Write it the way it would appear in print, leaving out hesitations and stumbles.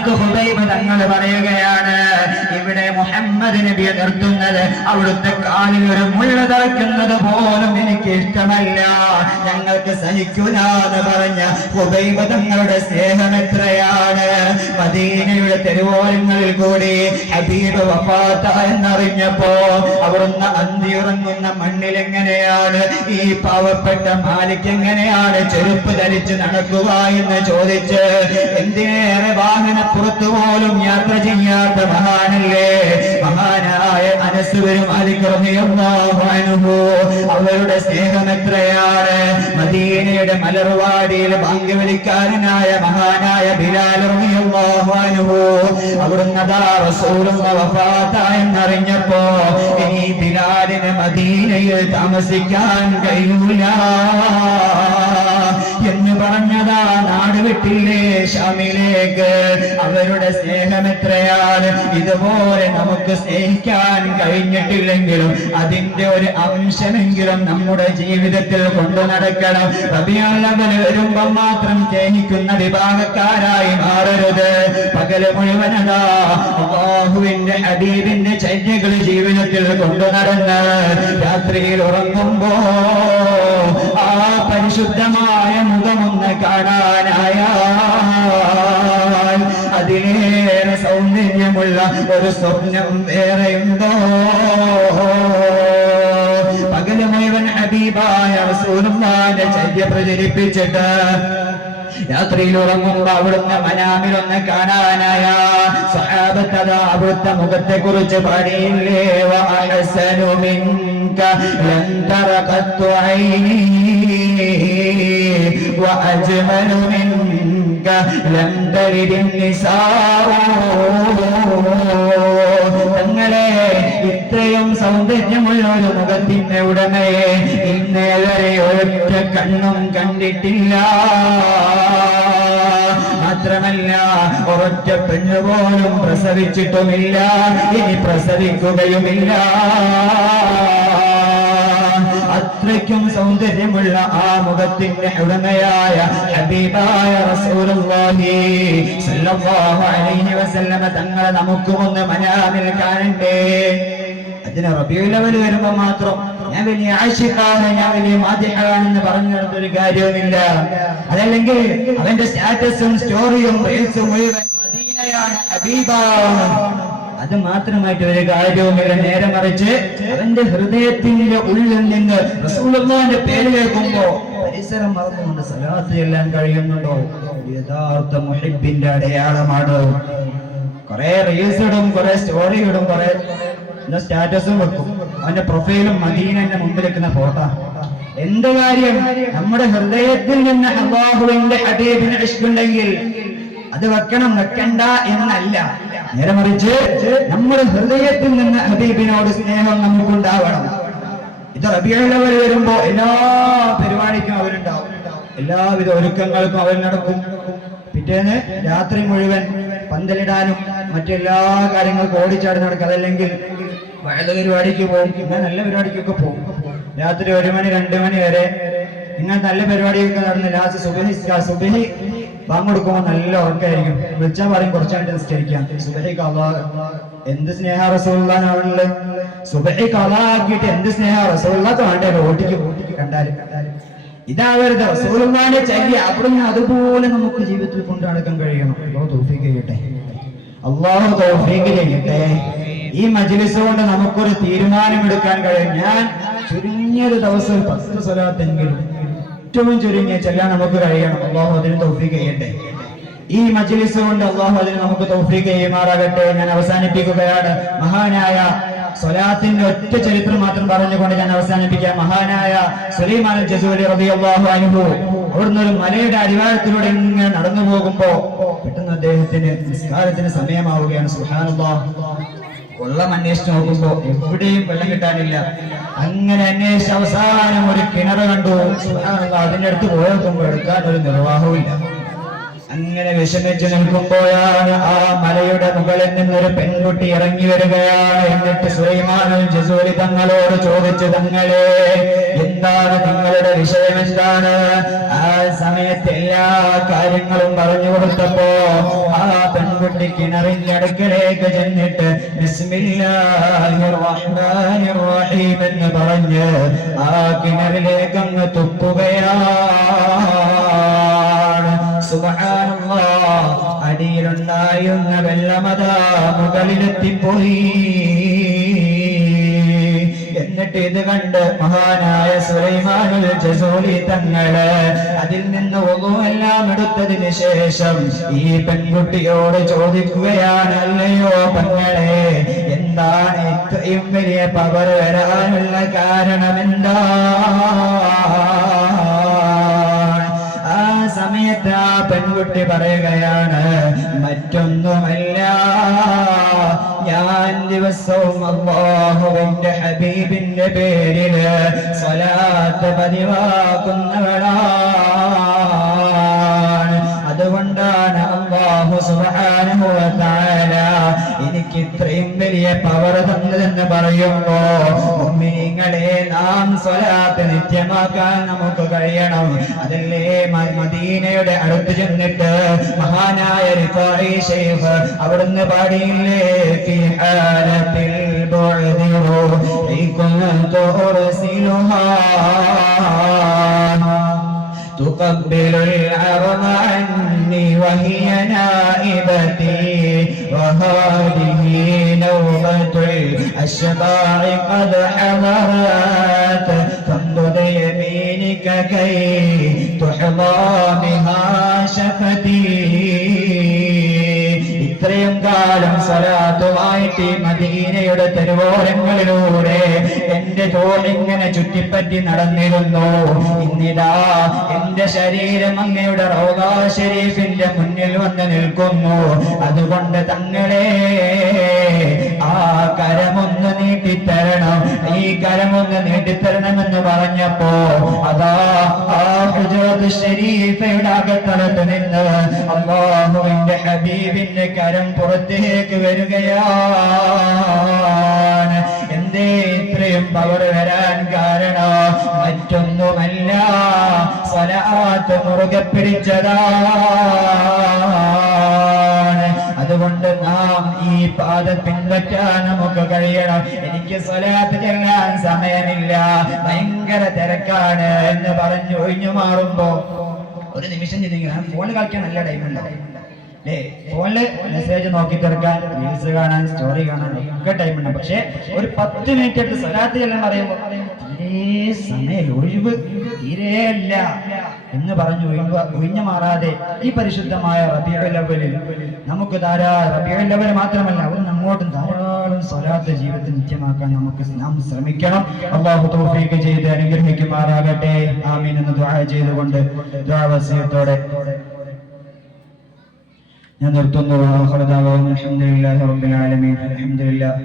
നിലക്ക് ഹുദൈബ തങ്ങൾ പറയുകയാണ്, ഇവിടെ മുഹമ്മദ് നബിയെ നിർത്തുന്നത് അവിടുത്തെ കാലിൽ ഒരു മുള്ള തറയ്ക്കുന്നത് പോലും എനിക്ക് ഇഷ്ടമല്ല, ഞങ്ങൾക്ക് സഹിക്കൂല എന്ന് പറഞ്ഞ ഹുദൈബ തങ്ങളുടെ സ്നേഹം എത്രയാണ്. മദീനയുടെ തെരുവോരങ്ങളിൽ കൂടി ഹബീബ് വഫാത്ത എന്നറിഞ്ഞപ്പോ അവിടുന്ന് അന്തിയുറങ്ങുന്ന മണ്ണിൽ എങ്ങനെയാണ് ഈ പാവപ്പെട്ട മാലിക് എങ്ങനെയാണ് ചെരുപ്പ് ധരിച്ച് നടക്കുക എന്ന് ചോദിച്ച് എന്തിനേറെ വാഹനപ്പുറത്തു പോലും യാത്ര ചെയ്യാത്ത മഹാനല്ലേ മഹാനായ അനസ് ബിൻ മാലിക് റളിയല്ലാഹു അൻഹു. അവരുടെ സ്നേഹം എത്രയാണ്. മദീനയുടെ മലർവാടിയിൽ ബാങ്ക് വിളിക്കാരനായ മഹാനായ ബിലാൽ റളിയല്ലാഹു അൻഹു അവിടുന്ന് ദാ റസൂലുള്ളാഹി വഫാത്ത എന്നറിഞ്ഞപ്പോ ഇനി ബിലാലിന് മദീനയിൽ താമസിക്കാൻ കഴിയൂല എന്ന് പറഞ്ഞതാ നാട് വിട്ടില്ലേ ഷാമിലേക്ക്. അവരുടെ സ്നേഹം എത്രയാണ്. ഇതുപോലെ നമുക്ക് സ്നേഹിക്കാൻ കഴിഞ്ഞിട്ടില്ലെങ്കിലും അതിന്റെ ഒരു അംശമെങ്കിലും നമ്മുടെ ജീവിതത്തിൽ കൊണ്ടു നടക്കണം. റബീഉൽ അവ്വൽ വരുമ്പം മാത്രം സ്നേഹിക്കുന്ന വിഭാഗക്കാരായി മാറരുത്. പകല് മുഴുവനതാ അല്ലാഹുവിന്റെ ഹബീബിന്റെ ചര്യകൾ ജീവിതത്തിൽ കൊണ്ടു നടന്ന് രാത്രിയിൽ ഉറങ്ങുമ്പോ ആ പരിശുദ്ധമായ മുഖമൊന്ന് കാണാനായാൽ അതിലേറെ സൗന്ദര്യമുള്ള ഒരു സ്വപ്നം വേറെയുണ്ടോ? പകല് മുഴുവൻ ഹബീബായ റസൂലുള്ളാഹിന്റെ ചര്യ പ്രചരിപ്പിച്ചിട്ട് രാത്രിയിൽ ഉറങ്ങുമ്പോൾ അവിടുന്ന് മനാമിലൊന്ന് കാണാനായ സഹാബത്ത് അവിടുത്തെ മുഖത്തെ കുറിച്ച് പാടിയില്ലേ, വഅഹ്സനു മിൻക ലൻ തറഖത്തു ഐനി വഅജ്മലു മിൻക ലൻ തലിദിൻ നിസാഉ. തങ്ങളെ ഇത്രയും സൗന്ദര്യമുള്ള ഒരു മുഖത്തിന്റെ ഉടമയെ ഇന്നേവരെ ഒരൊറ്റ കണ്ണും കണ്ടിട്ടില്ല. മാത്രമല്ല ഒരൊറ്റ പെണ്ണുപോലും പ്രസവിച്ചിട്ടുമില്ല, ഇനി പ്രസവിക്കുകയുമില്ല. അത്രയ്ക്കും സൗന്ദര്യമുള്ള ആ മുഖത്തിന്റെ ഉടമയായ ഹബീബായ റസൂലുള്ളാഹി സ്വല്ലല്ലാഹു അലൈഹി വസല്ലമ തങ്ങളെ നമുക്ക് ഒന്ന് മനാമിൽ കാണണ്ടേ. അതിന് റബീഉൽ അവ്വൽ വരുമ്പോ മാത്രം ഞാൻ വലിയ ആശിഖാണ്, ഞാൻ വലിയ മാദിഹാണെന്ന് പറഞ്ഞു നടന്നൊരു കാര്യവുമില്ല. അതല്ലെങ്കിൽ അവന്റെ സ്റ്റാറ്റസും സ്റ്റോറിയും റീൽസും മുഴുവൻ മദീനയാണ്, ഹബീബാണ്, അത് മാത്രമായിട്ട് ഒരു കാര്യവുമില്ല. നേരെ മറിച്ച് അവന്റെ ഹൃദയത്തിന്റെ ഉള്ളിൽ നിന്ന് റസൂലുള്ളാഹിന്റെ പേര് കേൾക്കുമ്പോ പരിസരം മറന്നുകൊണ്ട് സലാത്ത് ചെല്ലാൻ കഴിയുന്നുണ്ടോ? യഥാർത്ഥ മുഹിബ്ബിന്റെ അടയാളമാണ്. കുറെ റീൽസ് ഇടും, കുറെ സ്റ്റോറി ഇടും, കുറെ സ്റ്റാറ്റസും വെക്കും. അവന്റെ പ്രൊഫൈലും മദീനന്റെ മുമ്പിൽ വെക്കുന്ന ഫോട്ടോ. എന്ത് കാര്യം? നമ്മുടെ ഹൃദയത്തിൽ നിന്ന് അല്ലാഹുവിന്റെ ഹബീബിനെ ഇഷ്കുണ്ടെങ്കിൽ അത് വെക്കണം, വെക്കണ്ട എന്നല്ല. നേരെ മറിച്ച് നമ്മുടെ ഹൃദയത്തിൽ നിന്ന് ഹബീബിനോട് സ്നേഹം നമുക്കുണ്ടാവണം. ഇത് റബീഉൽ അവ്വൽ വരുമ്പോ എല്ലാ പരിപാടിക്കും അവരുണ്ടാവും, എല്ലാവിധ ഒരുക്കങ്ങൾക്കും അവർ നടക്കും. പിറ്റേന്ന് രാത്രി മുഴുവൻ പന്തലിടാനും മറ്റെല്ലാ കാര്യങ്ങൾക്കും ഓടിച്ചാടി നടക്കും. അതല്ലെങ്കിൽ വയല് പരിപാടിക്ക് പോകും, ഇങ്ങനെ നല്ല പരിപാടിക്കൊക്കെ പോകും. രാത്രി 1 മണി 2 മണി വരെ ഇങ്ങനെ നല്ല പരിപാടിയൊക്കെ നടന്ന് ലാസ്റ്റ് സുബഹി ബാങ്ക് കൊടുക്കുമ്പോൾ നല്ല ഉറക്കായിരിക്കും. വിളിച്ചാൽ പറയും കുറച്ചായിട്ട് നിസ്കരിക്കാം. സുബഹിക്ക് അല്ലാഹ് എന്ത് സ്നേഹ റസൂലുള്ളാഹിനാണുള്ളത്. സുബഹിക്ക് അല്ലാഹ് എന്ത് സ്നേഹ റസൂലുള്ളാഹ് വേണ്ടേ ഓട്ടിക്ക് കണ്ടാലും. ഇതാവരുത് റസൂലുള്ളാഹിന്റെ ചര്യ. അവിടുന്ന് അതുപോലെ നമുക്ക് ജീവിതത്തിൽ കൊണ്ടു നടക്കാൻ കഴിയണം. അല്ലാഹു തൗഫീഖ് ചെയ്യട്ടെ, അല്ലാഹു തൗഫീഖ് ചെയ്യട്ടെ. ഈ മജ്ലിസ് കൊണ്ട് നമുക്കൊരു തീരുമാനമെടുക്കാൻ കഴിയും. ഞാൻ ചുരുങ്ങിയൊരു ദിവസം 10 സ്വലാത്തെങ്കിലും ഏറ്റവും ചുരുങ്ങിയ ചെല്ലാൻ നമുക്ക് കഴിയണം. അല്ലാഹു അതിന് തൗഫീഖ് ചെയ്യട്ടെ. ഈ മജ്ലിസ് കൊണ്ട് അല്ലാഹു അതിന് നമുക്ക് തൗഫീഖ് ചെയ്യുമാറാകട്ടെ. ഞാൻ അവസാനിപ്പിക്കുകയാണ്. മഹാനായ സ്വലാത്തിന്റെ ഒറ്റ ചരിത്രം മാത്രം പറഞ്ഞുകൊണ്ട് ഞാൻ അവസാനിപ്പിക്കാം. മഹാനായ സുലൈമാൻ അൽ-ജസൂലി റളിയല്ലാഹു അൻഹു അവിടുന്ന് ഒരു മലയുടെ അടിവാരത്തിലൂടെ ഇങ്ങനെ നടന്നു പോകുമ്പോ പെട്ടെന്ന് അദ്ദേഹത്തിന് നിസ്കാരത്തിന് സമയമാവുകയാണ്. സുബ്ഹാനല്ലാഹ്. വെള്ളം അന്വേഷിച്ച് നോക്കുമ്പോ എവിടെയും വെള്ളം കിട്ടാനില്ല. അങ്ങനെ അന്വേഷിച്ച് അവസാനം ഒരു കിണർ കണ്ടു. സുബ്ഹാനല്ലാഹ്. അതിന്റെ അടുത്ത് പോയി നോക്കുമ്പോ എടുക്കാൻ ഒരു നിർവാഹവും ഇല്ല. അങ്ങനെ വിഷമിച്ചു നിൽക്കുമ്പോഴാണ് ആ മലയുടെ മുകളിൽ നിന്നൊരു പെൺകുട്ടി ഇറങ്ങി വരികയാണ്. എന്നിട്ട് സുലൈമാനുൽ ജസൂലി തങ്ങളോട് ചോദിച്ചു, തങ്ങളെ എന്താണ് നിങ്ങളുടെ വിഷയം, എന്താണ്? ആ സമയത്ത് എല്ലാ കാര്യങ്ങളും പറഞ്ഞു കൊടുത്തപ്പോ ആ പെൺകുട്ടി കിണറിന്റെ അടുക്കലേക്ക് ചെന്നിട്ട് ബിസ്മില്ലാഹിർ റഹ്മാനിർ റഹീം എന്ന് പറഞ്ഞ് ആ കിണറിലേക്ക് അങ്ങ് തുപ്പുകയാണ്. സുബ്ഹാനല്ലാഹ്, അടിയിലുണ്ടായിരുന്ന വെള്ളമതാ മുകളിലെത്തിപ്പോയി. എന്നിട്ട് ഇത് കണ്ട് മഹാനായ സുലൈമാനുൽ ജസൂലി തങ്ങള് അതിൽ നിന്ന് ഒന്നുമെല്ലാം എടുത്തതിന് ശേഷം ഈ പെൺകുട്ടിയോട് ചോദിക്കുകയാണ്, അല്ലയോ പെങ്ങളെ, എന്താണ് ഇത്രയും വലിയ പവർ വരാനുള്ള കാരണം? എന്താ? ആ സമയത്ത് ആ പെൺകുട്ടി പറയുകയാണ്, മറ്റൊന്നുമല്ല, ഞാൻ ദിവസവും അല്ലാഹുവിന്റെ ഹബീബിന്റെ പേരില് സ്വലാത്ത് പതിവാക്കുന്നവളാണ്. അതുകൊണ്ടാണ് അല്ലാഹു സുബ്ഹാനഹു വ തആല എനിക്ക് ഇത്രയും വലിയ പവർ തന്നതെന്ന് പറയുമ്പോ മുഅ്മിനീങ്ങളെ, നാം സ്വലാത്ത് നിത്യമാക്കാൻ നമുക്ക് കഴിയണം. അതല്ലേ മദീനയുടെ അടുത്ത് ചെന്നിട്ട് മഹാനായ റിഫാഈ ശൈഖ് അവിടുന്ന് പാടിയില്ലേ, ഫീ ഹാലത്തിൽ ബുഅദി റൂഹികും തുർസിലുഹാ تقبل العرض عني وهي نائبتي وهذه نوبة الأشباع قد حضرت فامدد يمينك كي تحظى بها شفتي. ഇത്രയും കാലം സ്വലാത്തുമായിട്ട് മദീനയുടെ തെരുവോരങ്ങളിലൂടെ എന്റെ തോളിങ്ങനെ ചുറ്റിപ്പറ്റി നടന്നിരുന്നു. ഇന്നിതാ എന്റെ ശരീരം അങ്ങയുടെ റൗള ശരീഫിന്റെ മുന്നിൽ വന്ന് നിൽക്കുന്നു. അതുകൊണ്ട് തങ്ങളെ ആ കരമൊന്ന് നീട്ടിത്തരണം, ഈ കരമൊന്ന് നീട്ടിത്തരണമെന്ന് പറഞ്ഞപ്പോ അതാ ആ ഹുജറത്ത് ശരീഫയുടെ അകത്തളത്ത് നിന്ന് അല്ലാഹുവിന്റെ ഹബീബിന്റെ കരം പുറത്തേക്ക് വരികയാണ്. എന്തേ ഇത്രയും പവർ വരാൻ കാരണം? മറ്റൊന്നുമല്ല, സ്വലാത്ത് മുറുകെ പിടിച്ചതാണ്. അതുകൊണ്ട് നാം ഈ പാത പിൻപറ്റാൻ നമുക്ക് കഴിയണം. എനിക്ക് സ്വലാത്ത് ചെല്ലാൻ സമയമില്ല, ഭയങ്കര തിരക്കാണ് എന്ന് പറഞ്ഞു ഒഴിഞ്ഞു മാറുമ്പോ ഒരു നിമിഷം ചിന്തിക്കണം, ഫോണിൽ കളിക്കാൻ നല്ല ടൈമുണ്ടോ? ഫോണില് മെസ്സേജ് നോക്കി തീർക്കാൻ, റീൽസ് കാണാൻ, സ്റ്റോറി കാണാൻ ഒക്കെ ടൈമുണ്ട്. പക്ഷെ ഒരു 10 മിനിറ്റ് സ്വലാത്ത് ചെല്ലാൻ പറയുമ്പോൾ തീരെ സമയം ഒഴിവ് തീരെയല്ല എന്ന് പറഞ്ഞു ഒഴിഞ്ഞു മാറാതെ ഈ പരിശുദ്ധമായ റബീഉൽ അവ്വലിൽ നമുക്ക് റബീഉൽ അവ്വൽ മാത്രമല്ല, അവർ നമ്മോട്ടും ധാരാളം സ്വലാത്ത് ജീവിതത്തിൽ നിത്യമാക്കാൻ നമുക്ക് നാം ശ്രമിക്കണം. അല്ലാഹു തൗഫീഖ് ചെയ്ത് അനുഗ്രഹിക്കുമാറാകട്ടെ. ആമീൻ എന്ന് ദുആ ചെയ്തുകൊണ്ട് ദുആ വസിയത്തോടെ ഞാൻ നിർത്തുന്നു. അൽഹംദുലില്ലാഹി റബ്ബിൽ ആലമീൻ. അൽഹംദുലില്ലാഹ്.